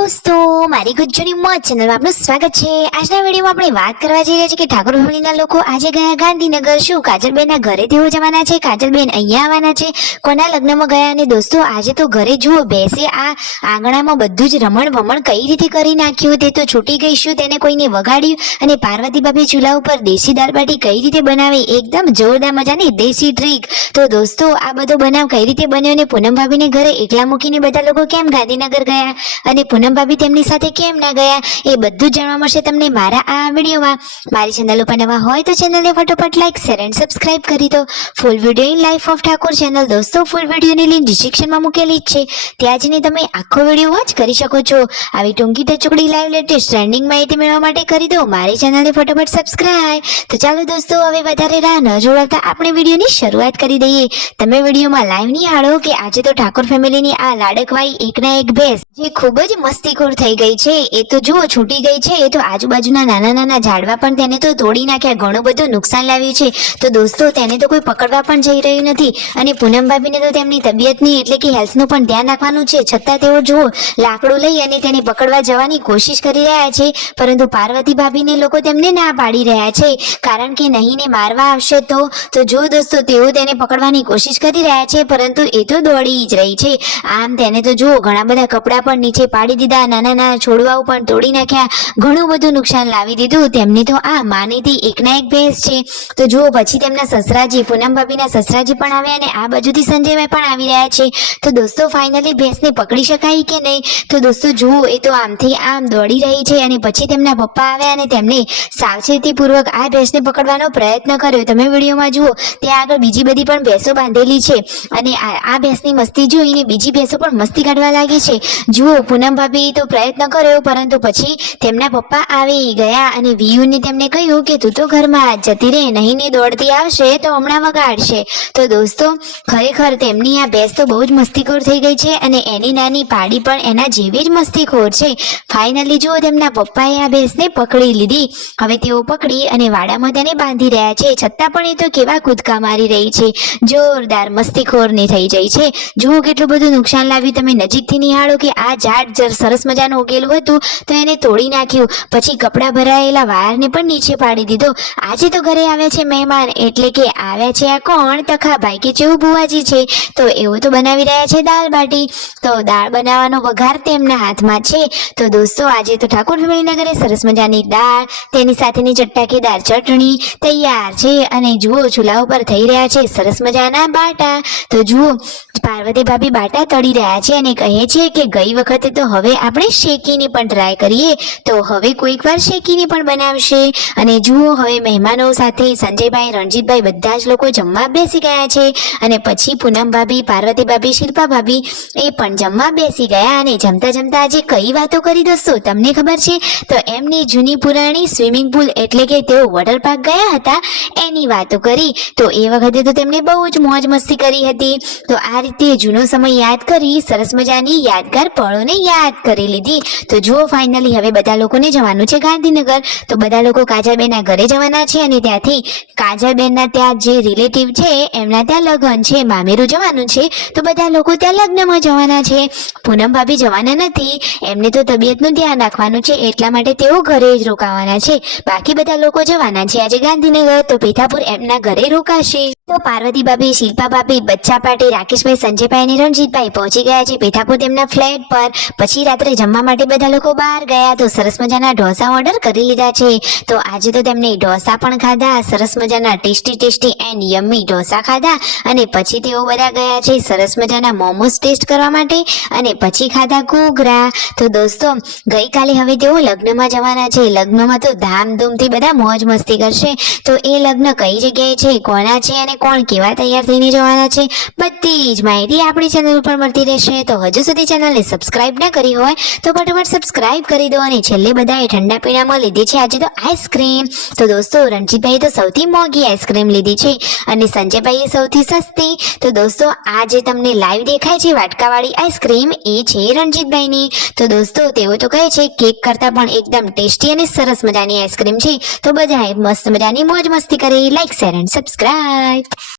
દોસ્તો મારી ગુજ્જુની મોજ ચેનલમાં આપનું સ્વાગત છે। આજના વિડીયોમાં આપણે વાત કરવા જઈ રહ્યા છીએ કે ઠાકોર ફેમિલીના લોકો આજે ગયા ગાંધીનગર। શું કાજલબેનના ઘરે તેઓ જવાના છે? કાજલબેન અહીંયા આવવાના છે? કોના લગ્નમાં ગયા? અને દોસ્તો આજે તો ઘરે જુઓ બેસે આ આંગણામાં બધું જ રમણ ભમણ કઈ રીતે કરી નાખ્યું તે તો છૂટી ગઈ। શું તેને કોઈને વગાડ્યું? અને પાર્વતી ભાભી ચૂલા ઉપર દેશી દાળ બાટી કઈ રીતે બનાવી, એકદમ જોરદાર મજાની દેશી ટ્રીક। તો દોસ્તો આ બધો બનાવ કઈ રીતે બન્યો અને પૂનમ ભાભીને ઘરે એકલા મૂકીને બધા લોકો કેમ ગાંધીનગર ગયા અને પૂનમ ભાભી તેમની સાથે કેમ ના ગયા એ બધું જાણવા મળશે તમને મારા આ વિડીયોમાં। મારી ચેનલ ઉપર નવા હોય તો ચેનલને ફટોફટ લાઈક શેર એન્ડ સબસ્ક્રાઇબ કરી દો। Full video in life of Thakor channel દોસ્તો ફૂલ વિડીયોની લિંક ડિસ્ક્રિપ્શનમાં મૂકેલી જ છે, ત્યાં જઈને તમે આખો વિડીયો વોચ કરી શકો છો। આવી ટૂંકી ટચુકડી લાઈવ લેટેસ્ટ ટ્રેન્ડિંગ માહિતી મેળવવા માટે કરી દો મારી ચેનલને ફટોફટ સબસ્ક્રાઇબ। તો ચાલો દોસ્તો હવે વધારે રાહ ન જોડાવતા આપણે વિડીયોની શરૂઆત કરી દઈએ। તમે વિડીયોમાં લાઈવ નહીં આડો કે આજે તો ઠાકોર ફેમિલીની આ લાડકવાઈ એકના એક ભેંસ જે ખૂબ જ મસ્તીખોર થઈ ગઈ છે એ તો જુઓ છૂટી ગઈ છે। એ તો આજુબાજુના નાના નાના ઝાડવા પણ તેને તો તોડી નાખ્યા, ઘણું બધું નુકસાન લાવ્યું છે। તો દોસ્તો તેને તો કોઈ પકડવા પણ જઈ રહ્યું નથી અને પૂનમ ભાભીને તો તેમની તબિયતની એટલે કે હેલ્થનું પણ ધ્યાન રાખવાનું છે, છતાં તેઓ જુઓ લાકડું લઈ અને તેને પકડવા જવાની કોશિશ કરી રહ્યા છે, પરંતુ પાર્વતી ભાભીને લોકો તેમને ના પાડી રહ્યા છે કારણ કે નહીં ને મારવા આવશે તો જો દોસ્તો તેઓ તેને પકડવાની કોશિશ કરી રહ્યા છે પરંતુ એ તો દોડી જ રહી છે। આમ તેને તો જુઓ ઘણા બધા કપડાં પણ નીચે પાડી દીધા, નાના નાના છોડવાઓ પણ તોડી નાખ્યા, ઘણું બધું નુકસાન લાવી દીધું। તેમની તો આ માનીતી એકના એક ભેંસ છે। તો જુઓ પછી તેમના સસરાજી પૂનમ ભાભીના સસરાજી પણ આવ્યા અને આ બાજુથી સંજયભાઈ પણ આવી રહ્યા છે। તો દોસ્તો ફાઇનલી ભેંસને પકડી શકાય કે નહીં? તો દોસ્તો જુઓ એ તો આમથી આમ દોડી રહી છે અને પછી તેમના પપ્પા આવ્યા અને તેમને સાવચેતીપૂર્વક આ ભેંસને પકડવાનો પ્રયત્ન કર્યો। તમે વિડીયોમાં જુઓ ત્યાં આગળ બીજી બધી પણ ભેંસો બાંધેલી છે અને આ ભેંસની મસ્તી જોઈને બીજી ભેંસો પણ મસ્તી કાઢવા લાગી છે। જુઓ પૂનમ ભાભી તો પ્રયત્ન કર્યો પરંતુ પછી તેમના પપ્પા આવી ગયા અને વિયુને તેમને કહ્યું કે તું તો ઘરમાં જતી રહે, નહીં ને દોડતી આવશે તો હમણાં વગાડશે। તો દોસ્તો ખરેખર તેમની આ ભેંસ તો બહુ જ મસ્તીખોર થઈ ગઈ છે અને એની નાની પાડી પણ એના જેવી જ મસ્તીખોર છે। ફાઇનલી જુઓ તેમના પપ્પાએ આ ભેંસને પકડી લીધી। હવે તેઓ પકડી અને વાડામાં તેને બાંધી રહ્યા છે, છતાં પણ એ તો કેવા કૂદકા મારી રહી છે, જોરદાર મસ્તીખોરની થઈ જાય છે। જુઓ કેટલું બધું નુકસાન લાવ્યું, તમે નજીકથી નિહાળો કે આ ઝાડ સરસ મજાનું ઉગેલું હતું તો એને તોડી નાખ્યું, પછી કપડા ભરાયેલા વાયરને પણ નીચે પાડી દીધો। આજે તો ઘરે આવ્યા છે મહેમાન, એટલે કે આવ્યા છે આ કોણ? તખાભાઈ કે જેવું બુવાજી છે। તો એવું તો બનાવી રહ્યા છે દાળ બાટી। તો દાળ બનાવવાનો વઘાર તેમના હાથમાં છે। તો દોસ્તો આજે તો ઠાકોર ફેમિલીના ઘરે સરસ મજાની દાળ, તેની સાથેની ચટાકેદાર ચટણી તૈયાર છે અને જુઓ ચૂલા ઉપર થઈ રહ્યા છે સરસ મજાના બાટા। તો જુઓ પાર્વતી ભાભી બાટા તળી રહ્યા છે અને કહે છે કે ગઈ વખતે તો હવે આપણે શેકીને પણ ટ્રાય કરીએ, તો હવે કોઈક વાર શેકીને પણ બનાવશે। અને જુઓ હવે મહેમાનો સાથે સંજયભાઈ, રણજીતભાઈ બધા જ લોકો જમવા બેસી ગયા છે અને પછી પૂનમ ભાભી, પાર્વતી ભાભી, શિલ્પા ભાભી એ પણ જમવા બેસી ગયા અને જમતા જમતા આજે કઈ વાતો કરી દોસ્તો તમને ખબર છે? તો એમની જૂની પુરાણી સ્વિમિંગ પુલ એટલે કે તેઓ વોટર પાર્ક ગયા હતા એની વાતો કરી। તો એ વખતે તો તેમણે બહુ જ મોજ મસ્તી કરી હતી। તો આ રીતે જૂનો સમય યાદ કરી સરસ મજાની યાદગાર પળોને યાદ કરી લીધી। તો જુઓ ફાઇનલી હવે બધા લોકોને જવાનું છે ગાંધીનગર। તો બધા લોકો કાજલબેનના ઘરે જવાના છે અને ત્યાંથી કાજલબેનના ત્યાં જે રિલેટિવ છે એમના ત્યાં લગ્ન છે, મામેરું જવાનું છે। તો બધા લોકો ત્યાં લગ્નમાં જવાના છે। પૂનમ ભાભી જવાના નથી, એમને તો તબિયતનું ધ્યાન રાખવાનું છે એટલા માટે તેઓ ઘરે જ રોકાવાના છે। બાકી બધા લોકો જવાના છે આજે ગાંધીનગર, તો પીઠાપુર એમના ઘરે રોકાશે। તો પાર્વતી ભાભી, શિલ્પા ભાભી, બચ્ચા પાટી, રાકેશભાઈ, સંજયભાઈ અને રણજીતભાઈ પહોંચી ગયા છે પીઠાપુર તેમના ફ્લેટ પર। પછી રાત્રે જમવા માટે બધા લોકો બહાર ગયા તો સરસ મજાના ઢોસા ઓર્ડર કરી લીધા છે। તો આજે તો તેમને ઢોસા પણ ખાધા, સરસ મજાના ટેસ્ટી એન્ડ યમ્મી ઢોસા ખાધા અને પછી તેઓ બધા ગયા છે સરસ મજાના મોમોસ ટેસ્ટ કરવા માટે અને પછી ખાધા ઘૂઘરા। તો દોસ્તો ગઈકાલે હવે તેઓ લગ્નમાં જવાના છે, લગ્નમાં તો ધામધૂમથી બધા મોજ મસ્તી કરશે। તો એ લગ્ન કઈ જગ્યાએ છે, કોના છે અને કોણ કેવા તૈયાર થઈને જવાના છે બધી જ માહિતી આપણી ચેનલ ઉપર મળતી રહેશે। તો હજુ સુધી ચેનલને સબસ્ક્રાઇબ ના કરી હોય તો ફટાફટ સબસ્ક્રાઇબ કરી દો અને છેલ્લે બધાએ ઠંડા પીણામાં લીધી છે આજે તો આઈસ્ક્રીમ। તો દોસ્તો રણજીતભાઈએ તો સૌથી મોંઘી આઈસ્ક્રીમ લીધી છે અને સંજયભાઈએ સૌથી સસ્તી। તો દોસ્તો આ જે તમને લાઈવ દેખાય છે વાટકાવાળી આઈસ્ક્રીમ એ છે રણજીતભાઈની। તો દોસ્તો તેઓ તો કહે છે કેક કરતાં પણ એકદમ ટેસ્ટી અને સરસ મજાની આઈસ્ક્રીમ છે। તો બધાએ મસ્ત મજાની મોજ મસ્તી કરી, લાઈક શેર એન્ડ સબસ્ક્રાઇબ।